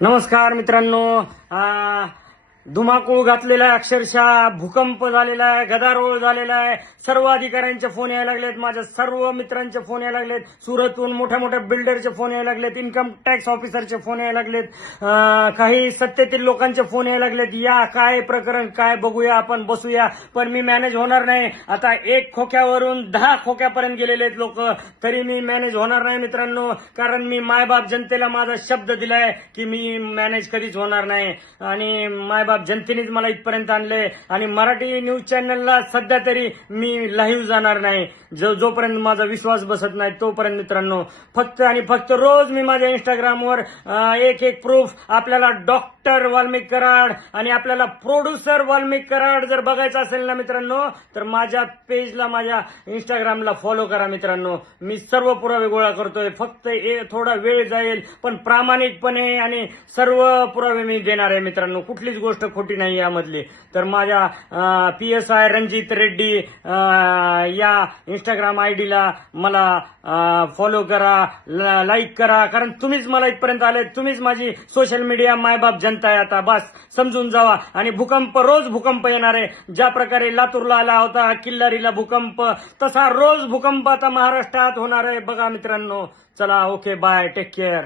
नमस्कार मित्रांनो. धुमाकूळ घातलेला आहे, अक्षरशः भूकंप झालेला आहे, गदारोळ झालेला आहे. सर्व अधिकाऱ्यांचे फोन यायला लागलेत, माझ्या सर्व मित्रांचे फोन यायला लागलेत, सुरतहून मोठ्या मोठ्या बिल्डरचे फोन यायला लागलेत, इन्कम टॅक्स ऑफिसरचे फोन यायला लागलेत, काही सत्तेतील लोकांचे फोन यायला लागलेत. या काय प्रकरण काय बघूया, आपण बसूया. पण मी मॅनेज होणार नाही. आता 1 खोक्यावरून 10 खोक्यापर्यंत गेलेले आहेत लोक, तरी मी मॅनेज होणार नाही मित्रांनो. कारण मी मायबाप जनतेला माझा शब्द दिलाय की मी मॅनेज कधीच होणार नाही. आणि मायबाप जनतेनेच मला इथपर्यंत आणले. आणि मराठी न्यूज चॅनलला सध्या तरी मी लाईव्ह जाणार नाही. जोपर्यंत माझा विश्वास बसत नाही तोपर्यंत मित्रांनो. फक्त आणि फक्त रोज मी माझ्या इंस्टाग्रामवर एक प्रूफ आपल्याला डॉक्टर वाल्मिक कराड आणि आपल्याला प्रोड्युसर वाल्मिक कराड जर बघायचं असेल ना मित्रांनो, तर माझ्या पेजला, माझ्या इंस्टाग्रामला फॉलो करा मित्रांनो. मी सर्व पुरावे गोळा करतोय. फक्त थोडा वेळ जाईल, पण प्रामाणिकपणे आणि सर्व पुरावे मी देणार आहे मित्रांनो. कुठलीच गोष्ट खोटी नाही यामधली. तर माझ्या PSI रणजित रेड्डी या इंस्टाग्राम आयडीला मला फॉलो करा, लाईक करा. कारण तुम्हीच मला इथपर्यंत आले, तुम्हीच माझी सोशल मीडिया मायबाप जनता आहे. आता बस समजून जावा. आणि भूकंप, रोज भूकंप येणार आहे. ज्या प्रकारे लातूरला आला होता, किल्लारीला भूकंप, तसा रोज भूकंप आता महाराष्ट्रात होणार आहे. बघा मित्रांनो. चला, ओके, बाय, टेक केअर.